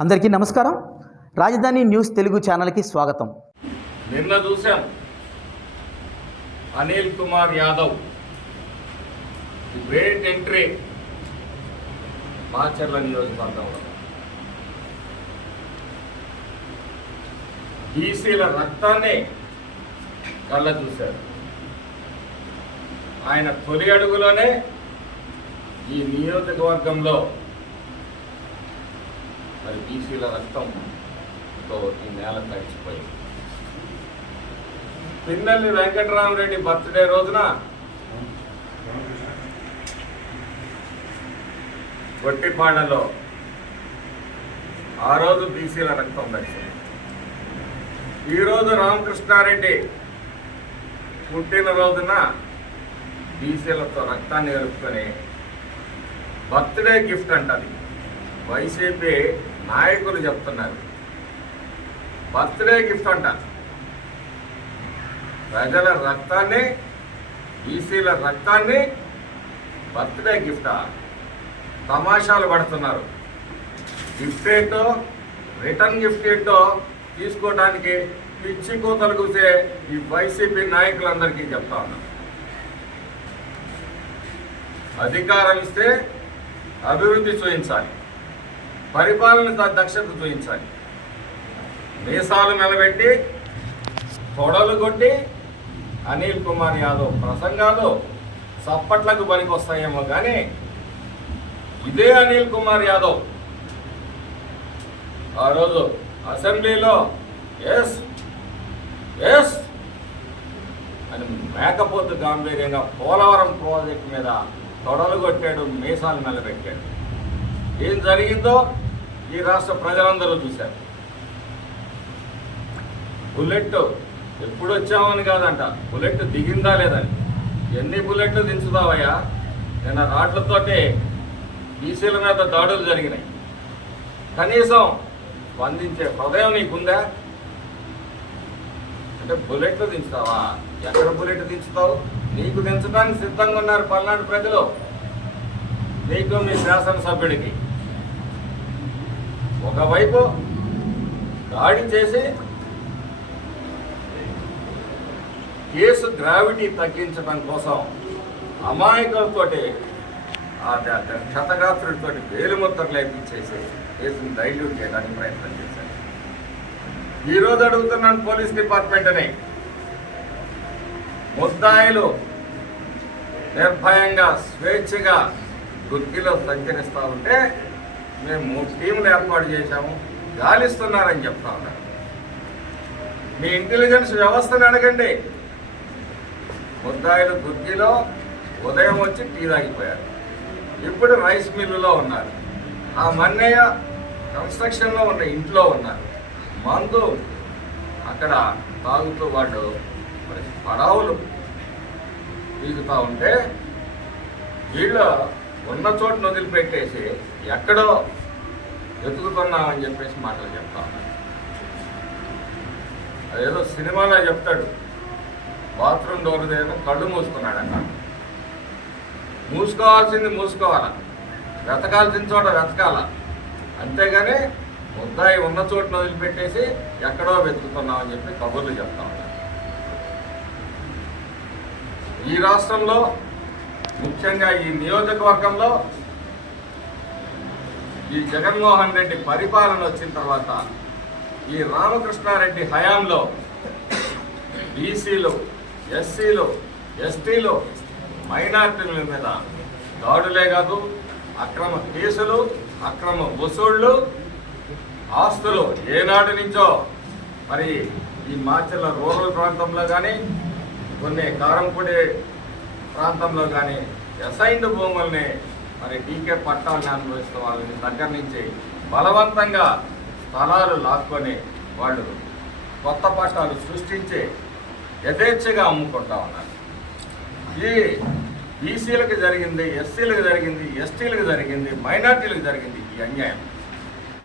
అందరికీ నమస్కారం. రాజధాని న్యూస్ తెలుగు ఛానల్కి స్వాగతం. నిన్న చూశాం. అనిల్ కుమార్ యాదవ్ గ్రేట్ ఎంట్రీ మాచర్ల నియోజకవర్గంలో. బీసీల రక్తాన్ని కళ్ళ చూశారు. ఆయన తొలి అడుగులోనే ఈ నియోజకవర్గంలో మరి బీసీల రక్తంతో ఈ నేల తడిచిపోయింది. పిన్నెల్లి వెంకటరామరెడ్డి బర్త్డే రోజున గొట్టిపాడలో ఆ రోజు బీసీల రక్తం తడిచింది. ఈరోజు రామకృష్ణారెడ్డి పుట్టిన రోజున బీసీలతో రక్తాన్ని కలుపుకొని బర్త్డే గిఫ్ట్ అంటది. వైసీపీ నాయకులు చెప్తున్నారు. బర్త్డే గిఫ్ట్ అంటారు ప్రజల రక్తాన్ని బీసీల రక్తాన్ని బర్త్డే గిఫ్టా? తమాషాలు పడుతున్నారు. గిఫ్ట్ ఏంటో రిటర్న్ గిఫ్ట్ ఏంటో తీసుకోవడానికి పిచ్చి కూతలు కూసే ఈ వైసీపీ నాయకులందరికీ చెప్తా ఉన్నాం. అధికారం ఇస్తే అభివృద్ధి చూపించాలి పరిపాలన దక్షత చూపించాలి. మీసాలు నిలబెట్టి తొడలు కొట్టి అనిల్ కుమార్ యాదవ్ ప్రసంగాలు చప్పట్లకు పనికొస్తాయేమో కానీ ఇదే అనిల్ కుమార్ యాదవ్. ఆ రోజు అసెంబ్లీలో ఎస్ ఎస్ అని మేకపోతు గాంభీర్యంగా పోలవరం ప్రాజెక్ట్ మీద తొడలు కొట్టాడు మీసాలు నిలబెట్టాడు. ఏం జరిగిందో ఈ రాష్ట్ర ప్రజలందరూ చూశారు. బుల్లెట్ ఎప్పుడు వచ్చామని కాదంట. బుల్లెట్ దిగిందా లేదని ఎన్ని బుల్లెట్లు దించుతావయ్యా? నిన్న రాట్లతోటే బీసీల మీద దాడులు జరిగినాయి. కనీసం స్పందించే హృదయం నీకుందా? అంటే బుల్లెట్లు దించుతావా? ఎక్కడ బుల్లెట్ దించుతావు? నీకు దించడానికి సిద్ధంగా ఉన్నారు పల్నాడు ప్రజలు. నీకు మీ శాసనసభ్యుడికి. ఒకవైపు దాడి చేసి కేసు గ్రావిటీ తగ్గించడం కోసం అమాయకులతోటి ఆ ద- ద- క్షతగాత్రుడితో లేపించేసి కేసుని డైల్యూట్ చేయడానికి ప్రయత్నం చేశారు. ఈరోజు అడుగుతున్నాను పోలీస్ డిపార్ట్మెంట్ని. ముద్దాయిలు నిర్భయంగా స్వేచ్ఛగా దుర్గిలో సంచరిస్తూ ఉంటే మేము మూడు ఏర్పాటు చేశాము. గాలిస్తున్నారని చెప్తా ఉన్నారు మీ ఇంటెలిజెన్స్ వ్యవస్థను అడగండి. ముద్దాయిలు దుర్గిలో ఉదయం వచ్చి టీ తాగిపోయారు. ఇప్పుడు రైస్ మిల్లులో ఉన్నారు. ఆ మన్నయ్య కన్స్ట్రక్షన్లో ఉన్న ఇంట్లో ఉన్నారు. మందు అక్కడ తాగుతూ వాళ్ళు పడవలు పీకుతూ ఉంటే వీళ్ళు ఉన్న చోట వదిలిపెట్టేసి ఎక్కడో వెతుకుతున్నామని చెప్పేసి మాటలు చెప్తా అదేదో సినిమాలో చెప్తాడు బాత్రూమ్ డోర్ దగ్గర కళ్ళు మూసుకున్నాడట. మూసుకోవాల్సింది మూసుకోవాలా? వెతకాల్సిన చోట వెతకాల? అంతేగాని ముద్దాయి ఉన్న చోట వదిలిపెట్టేసి ఎక్కడో వెతుకుతున్నామని చెప్పి కబుర్లు చెప్తా ఈ రాష్ట్రంలో ముఖ్యంగా ఈ నియోజకవర్గంలో ఈ జగన్మోహన్ రెడ్డి పరిపాలన వచ్చిన తర్వాత ఈ రామకృష్ణారెడ్డి హయాంలో బీసీలు ఎస్సీలు ఎస్టీలు మైనార్టీల మీద దాడులే కాదు అక్రమ కేసులు అక్రమ వసూళ్ళు ఆస్తులు ఏనాడు నుంచో మరి ఈ మాచర్ల రూరల్ ప్రాంతంలో కానీ కొన్ని కారంపూడి ప్రాంతంలో కానీ అసైన్డ్ భూముల్ని మరి డీకే పట్టాలని అనుభవిస్తున్న వాళ్ళని దగ్గర నుంచి బలవంతంగా స్థలాలు లాక్కొని వాళ్ళు కొత్త పట్టాలు సృష్టించి యథేచ్ఛగా అమ్ముకుంటా ఉన్నారు. ఈ బీసీలకు జరిగింది ఎస్సీలకు జరిగింది ఎస్టీలకు జరిగింది మైనార్టీలకు జరిగింది ఈ అన్యాయం.